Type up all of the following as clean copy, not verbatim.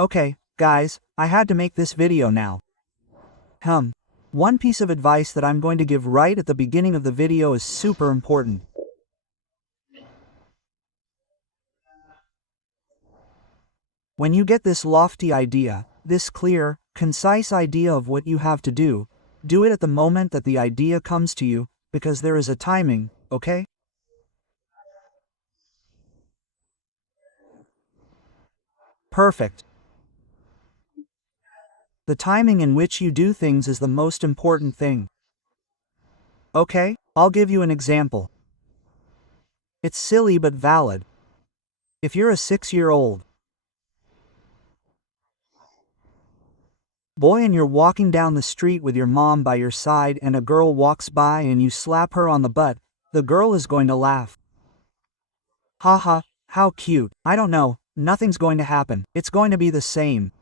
Okay, guys, I had to make this video now. One piece of advice that I'm going to give right at the beginning of the video is super important. When you get this lofty idea, this clear, concise idea of what you have to do it at the moment that the idea comes to you, because there is a timing, okay? Perfect. The timing in which you do things is the most important thing. Okay, I'll give you an example. It's silly but valid. If you're a 6-year-old boy and you're walking down the street with your mom by your side and a girl walks by and you slap her on the butt, the girl is going to laugh. Haha, how cute. I don't know, nothing's going to happen. It's going to be the same.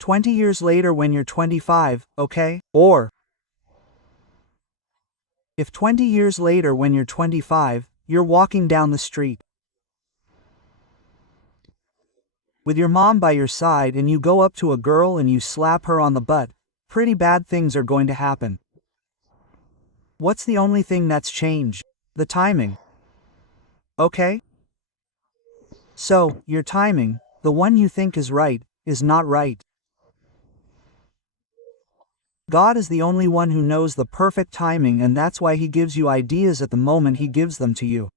20 years later when you're 25, okay? Or if 20 years later when you're 25, you're walking down the street with your mom by your side and you go up to a girl and you slap her on the butt, pretty bad things are going to happen. What's the only thing that's changed? The timing. Okay? So, your timing, the one you think is right, is not right. God is the only one who knows the perfect timing, and that's why He gives you ideas at the moment He gives them to you.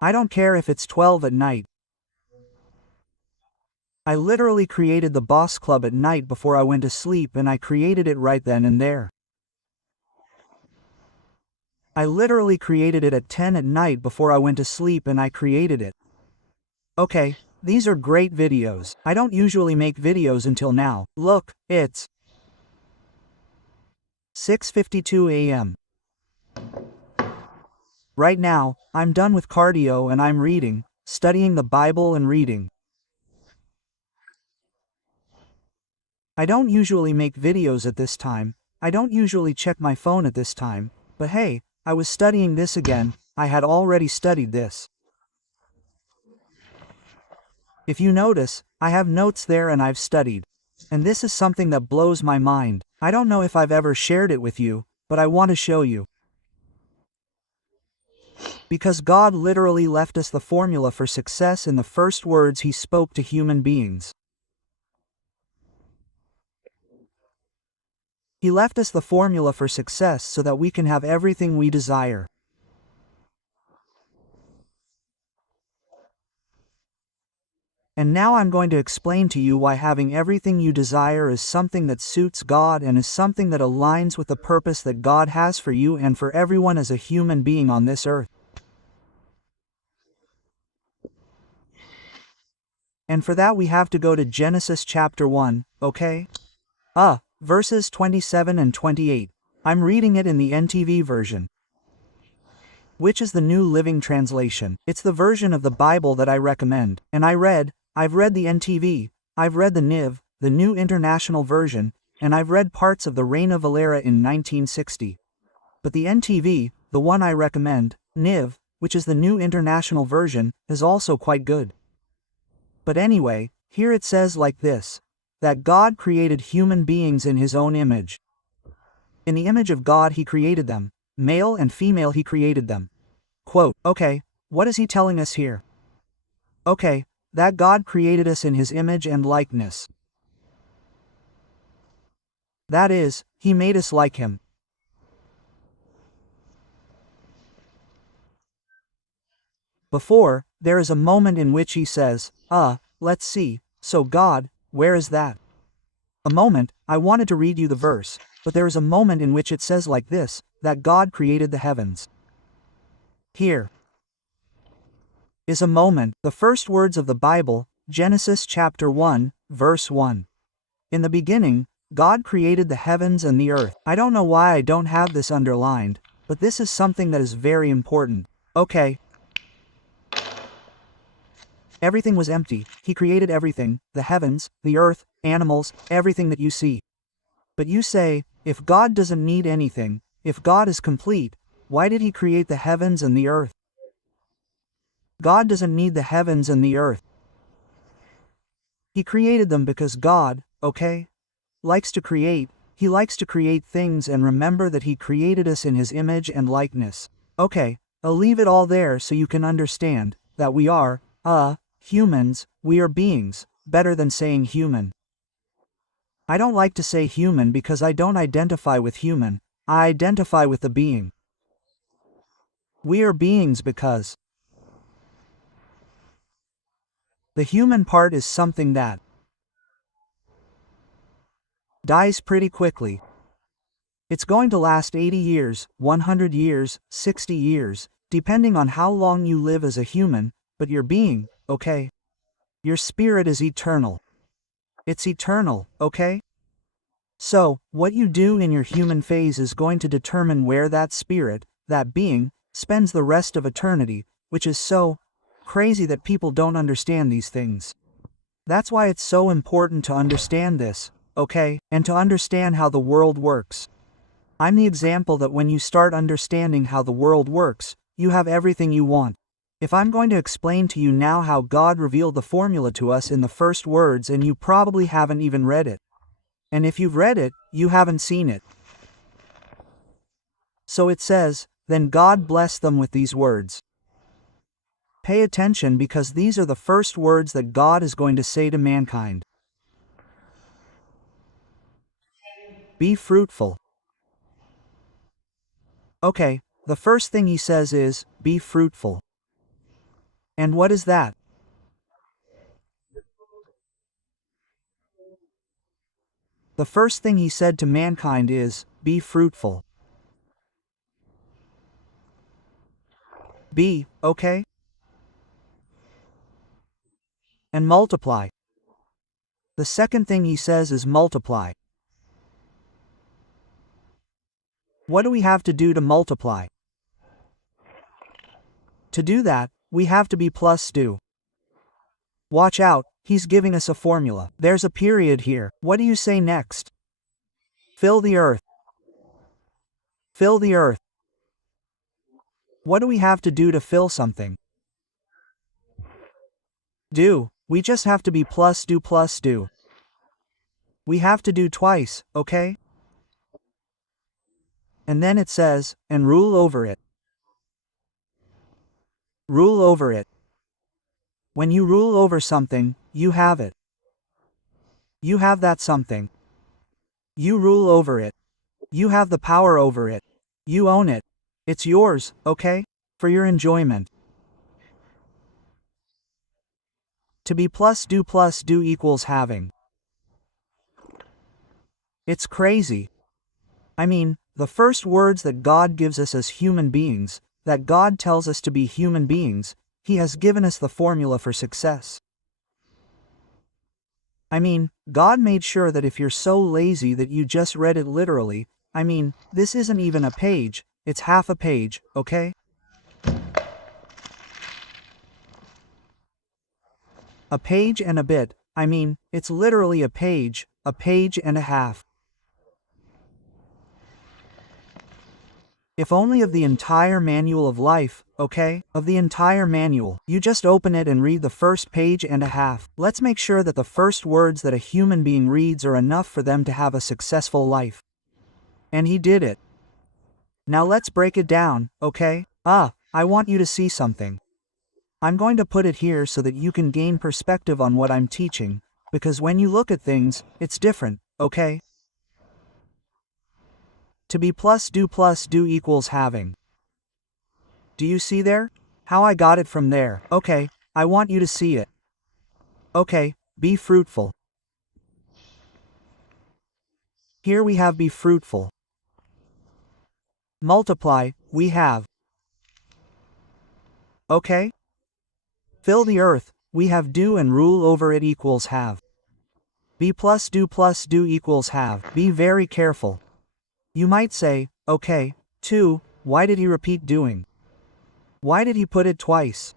I don't care if it's 12 at night. I literally created the Boss Club at night before I went to sleep, and I created it right then and there. I literally created it at 10 at night before I went to sleep, and I created it. Okay, these are great videos. I don't usually make videos until now. Look, it's 6:52 a.m. Right now, I'm done with cardio and I'm reading, studying the Bible and reading. I don't usually make videos at this time, I don't usually check my phone at this time, but hey, I was studying this again, I had already studied this. If you notice, I have notes there and I've studied. And this is something that blows my mind. I don't know if I've ever shared it with you, but I want to show you. Because God literally left us the formula for success in the first words He spoke to human beings. He left us the formula for success so that we can have everything we desire. And now I'm going to explain to you why having everything you desire is something that suits God and is something that aligns with the purpose that God has for you and for everyone as a human being on this earth. And for that we have to go to Genesis chapter 1, okay? Verses 27 and 28. I'm reading it in the NTV version, which is the New Living Translation. It's the version of the Bible that I recommend. And I've read the NTV, I've read the NIV, the New International Version, and I've read parts of the Reina Valera in 1960. But the NTV, the one I recommend, NIV, which is the New International Version, is also quite good. But anyway, here it says like this, that God created human beings in His own image. In the image of God He created them, male and female He created them. Quote, okay, what is He telling us here? Okay, that God created us in His image and likeness. That is, He made us like Him. Before, there is a moment in which He says, let's see, so God, where is that? A moment, I wanted to read you the verse, but there is a moment in which it says like this, that God created the heavens. Here is a moment, the first words of the Bible, Genesis chapter 1, verse 1. In the beginning, God created the heavens and the earth. I don't know why I don't have this underlined, but this is something that is very important. Okay. Everything was empty, He created everything, the heavens, the earth, animals, everything that you see. But you say, if God doesn't need anything, if God is complete, why did He create the heavens and the earth? God doesn't need the heavens and the earth. He created them because God, okay, likes to create. He likes to create things, and remember that He created us in His image and likeness. Okay, I'll leave it all there so you can understand that we are, humans, we are beings, better than saying human. I don't like to say human because I don't identify with human, I identify with the being. We are beings because the human part is something that dies pretty quickly. It's going to last 80 years, 100 years, 60 years, depending on how long you live as a human, but your being, okay? Your spirit is eternal. It's eternal, okay? So, what you do in your human phase is going to determine where that spirit, that being, spends the rest of eternity, which is so crazy that people don't understand these things. That's why it's so important to understand this, okay? And to understand how the world works. I'm the example that when you start understanding how the world works, you have everything you want. If I'm going to explain to you now how God revealed the formula to us in the first words, and you probably haven't even read it. And if you've read it, you haven't seen it. So it says, then God blessed them with these words. Pay attention because these are the first words that God is going to say to mankind. Be fruitful. Okay, the first thing He says is, be fruitful. And what is that? The first thing He said to mankind is, be fruitful. Be, okay? And multiply. The second thing He says is multiply. What do we have to do to multiply? To do that, we have to be plus do. Watch out, He's giving us a formula. There's a period here. What do you say next? Fill the earth. Fill the earth. What do we have to do to fill something? Do. We just have to be plus do plus do. We have to do twice, okay? And then it says, and rule over it. Rule over it. When you rule over something, you have it. You have that something. You rule over it. You have the power over it. You own it. It's yours, okay? For your enjoyment. To be plus do equals having. It's crazy. I mean, the first words that God gives us as human beings, that God tells us to be human beings, He has given us the formula for success. I mean, God made sure that if you're so lazy that you just read it literally, I mean, this isn't even a page, it's half a page, okay? A page and a bit, I mean, it's literally a page and a half. If only of the entire manual of life, okay? Of the entire manual. You just open it and read the first page and a half. Let's make sure that the first words that a human being reads are enough for them to have a successful life. And He did it. Now let's break it down, okay? I want you to see something. I'm going to put it here so that you can gain perspective on what I'm teaching, because when you look at things, it's different, okay? To be plus do equals having. Do you see there? How I got it from there. Okay, I want you to see it. Okay, be fruitful. Here we have be fruitful. Multiply, we have. Okay? Fill the earth, we have do, and rule over it equals have. Be plus do equals have. Be very careful. You might say, okay, 2, why did He repeat doing? Why did He put it twice?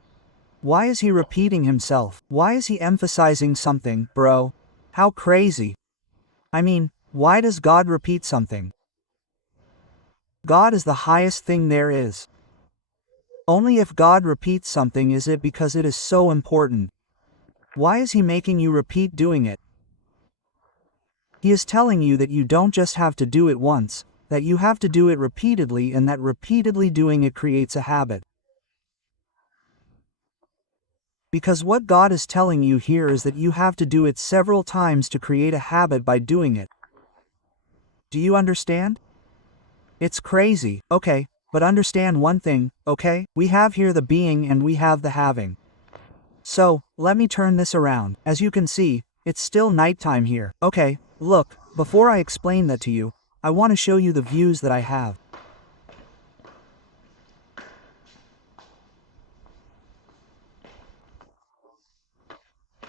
Why is He repeating Himself? Why is He emphasizing something, bro? How crazy. I mean, why does God repeat something? God is the highest thing there is. Only if God repeats something is it because it is so important. Why is He making you repeat doing it? He is telling you that you don't just have to do it once, that you have to do it repeatedly, and that repeatedly doing it creates a habit. Because what God is telling you here is that you have to do it several times to create a habit by doing it. Do you understand? It's crazy, okay, but understand one thing, okay? We have here the being and we have the having. So, let me turn this around. As you can see, it's still nighttime here. Okay, look, before I explain that to you, I want to show you the views that I have.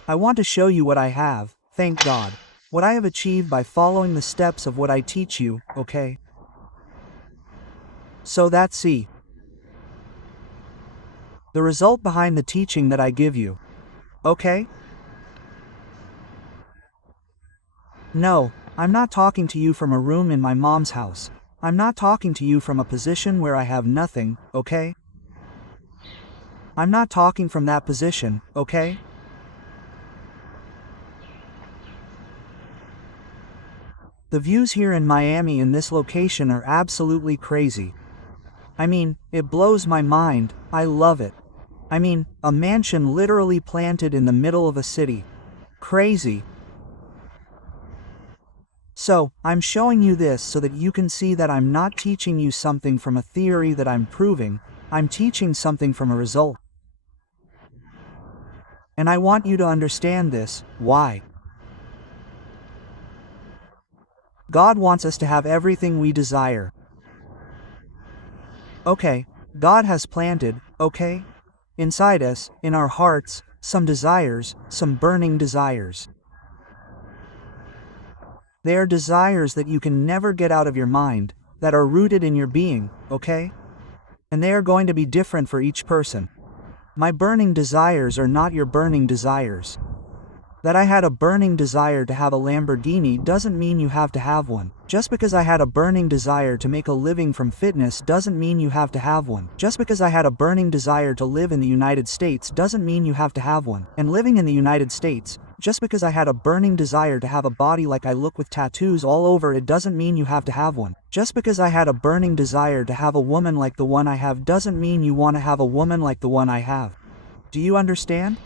I want to show you what I have, thank God. What I have achieved by following the steps of what I teach you, okay? So that's see. The result behind the teaching that I give you. Okay? No, I'm not talking to you from a room in my mom's house. I'm not talking to you from a position where I have nothing, okay? I'm not talking from that position, okay? The views here in Miami in this location are absolutely crazy. I mean, it blows my mind, I love it. I mean, a mansion literally planted in the middle of a city. Crazy. So, I'm showing you this so that you can see that I'm not teaching you something from a theory that I'm proving, I'm teaching something from a result. And I want you to understand this. Why? God wants us to have everything we desire. Okay, God has planted, okay, inside us, in our hearts, some desires, some burning desires. They are desires that you can never get out of your mind, that are rooted in your being, okay? And they are going to be different for each person. My burning desires are not your burning desires. That I had a burning desire to have a Lamborghini doesn't mean you have to have one. Just because I had a burning desire to make a living from fitness doesn't mean you have to have one. Just because I had a burning desire to live in the United States doesn't mean you have to have one. And living in the United States, just because I had a burning desire to have a body like I look with tattoos all over it doesn't mean you have to have one. Just because I had a burning desire to have a woman like the one I have doesn't mean you want to have a woman like the one I have. Do you understand?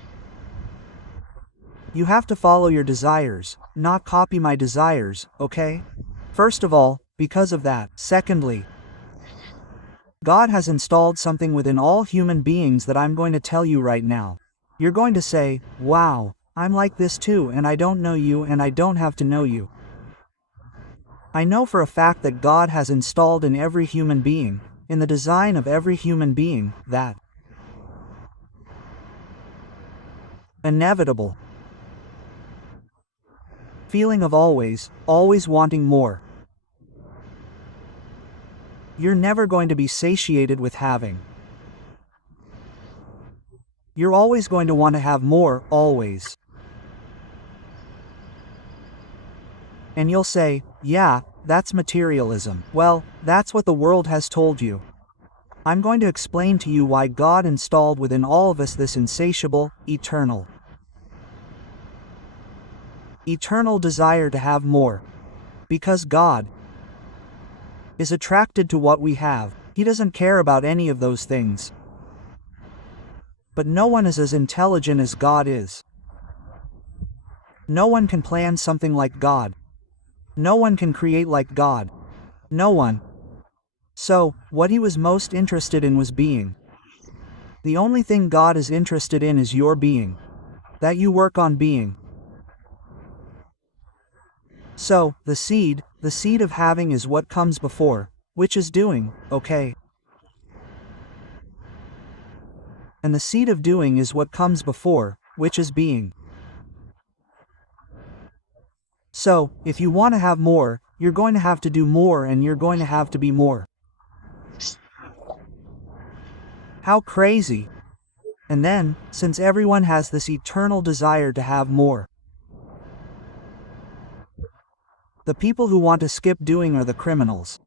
You have to follow your desires, not copy my desires, okay? First of all, because of that. Secondly, God has installed something within all human beings that I'm going to tell you right now. You're going to say, wow, I'm like this too, and I don't know you and I don't have to know you. I know for a fact that God has installed in every human being, in the design of every human being, that inevitable feeling of always wanting more. You're never going to be satiated with having. You're always going to want to have more, always. And you'll say, yeah, that's materialism. Well, that's what the world has told you. I'm going to explain to you why God installed within all of us this insatiable, eternal desire to have more. Because God is attracted to what we have. He doesn't care about any of those things. But no one is as intelligent as God is. No one can plan something like God. No one can create like God. No one. So, what he was most interested in was being. The only thing God is interested in is your being. That you work on being. So, the seed of having is what comes before, which is doing, okay? And the seed of doing is what comes before, which is being. So, if you want to have more, you're going to have to do more and you're going to have to be more. How crazy! And then, since everyone has this eternal desire to have more, the people who want to skip doing are the criminals.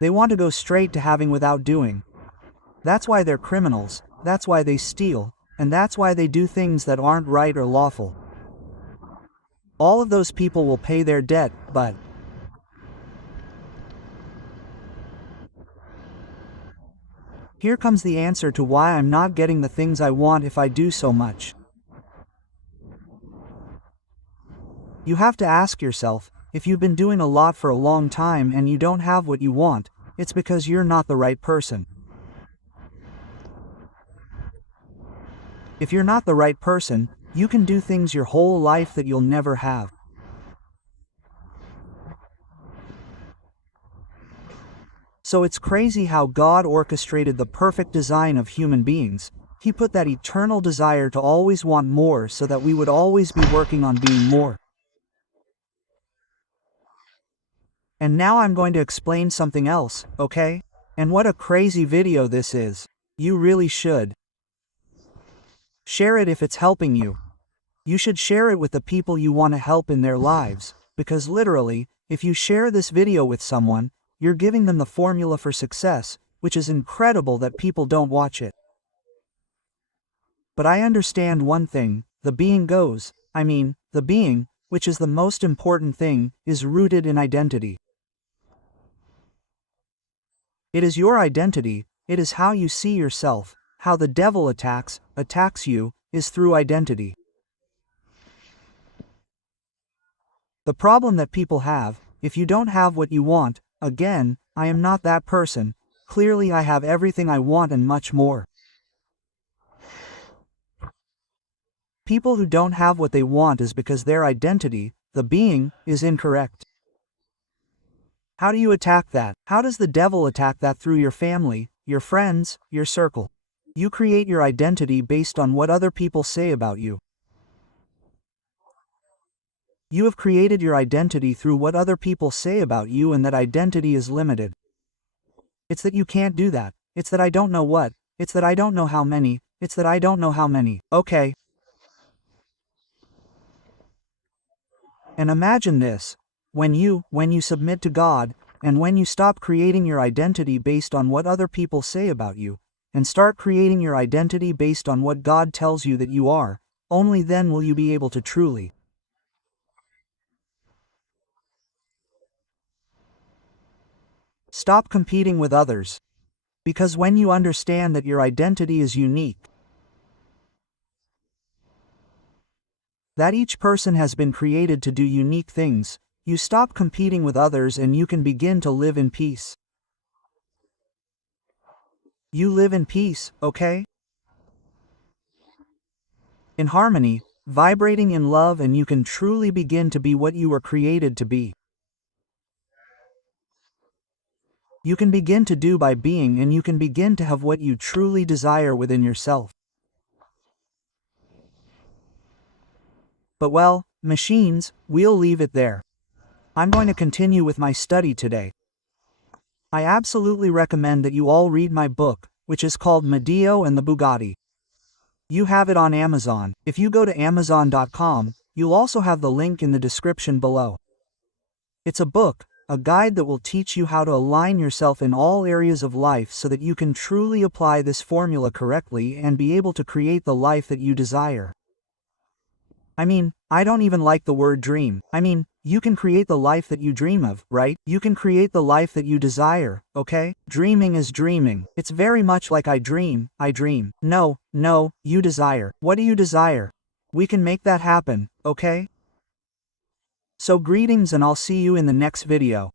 They want to go straight to having without doing. That's why they're criminals, that's why they steal, and that's why they do things that aren't right or lawful. All of those people will pay their debt, but here comes the answer to why I'm not getting the things I want if I do so much. You have to ask yourself, if you've been doing a lot for a long time and you don't have what you want, it's because you're not the right person. If you're not the right person, you can do things your whole life that you'll never have. So it's crazy how God orchestrated the perfect design of human beings. He put that eternal desire to always want more so that we would always be working on being more. And now I'm going to explain something else, okay? And what a crazy video this is. You really should share it if it's helping you. You should share it with the people you want to help in their lives, because literally, if you share this video with someone, you're giving them the formula for success, which is incredible that people don't watch it. But I understand one thing, the being, which is the most important thing, is rooted in identity. It is your identity, it is how you see yourself. How the devil attacks you, is through identity. The problem that people have, if you don't have what you want, again, I am not that person, clearly I have everything I want and much more. People who don't have what they want is because their identity, the being, is incorrect. How do you attack that? How does the devil attack that? Through your family, your friends, your circle. You create your identity based on what other people say about you. You have created your identity through what other people say about you, and that identity is limited. It's that you can't do that. It's that I don't know what. It's that I don't know how many. It's that I don't know how many. Okay. And imagine this. When you submit to God, and when you stop creating your identity based on what other people say about you, and start creating your identity based on what God tells you that you are, only then will you be able to truly stop competing with others. Because when you understand that your identity is unique, that each person has been created to do unique things, you stop competing with others and you can begin to live in peace. You live in peace, okay? In harmony, vibrating in love, and you can truly begin to be what you were created to be. You can begin to do by being, and you can begin to have what you truly desire within yourself. But well, machines, we'll leave it there. I'm going to continue with my study today. I absolutely recommend that you all read my book, which is called Millonario and the Bugatti. You have it on Amazon. If you go to Amazon.com, you'll also have the link in the description below. It's a book, a guide that will teach you how to align yourself in all areas of life so that you can truly apply this formula correctly and be able to create the life that you desire. I don't even like the word dream. You can create the life that you dream of, right? You can create the life that you desire, okay? Dreaming is dreaming. It's very much like I dream. No, you desire. What do you desire? We can make that happen, okay? So greetings, and I'll see you in the next video.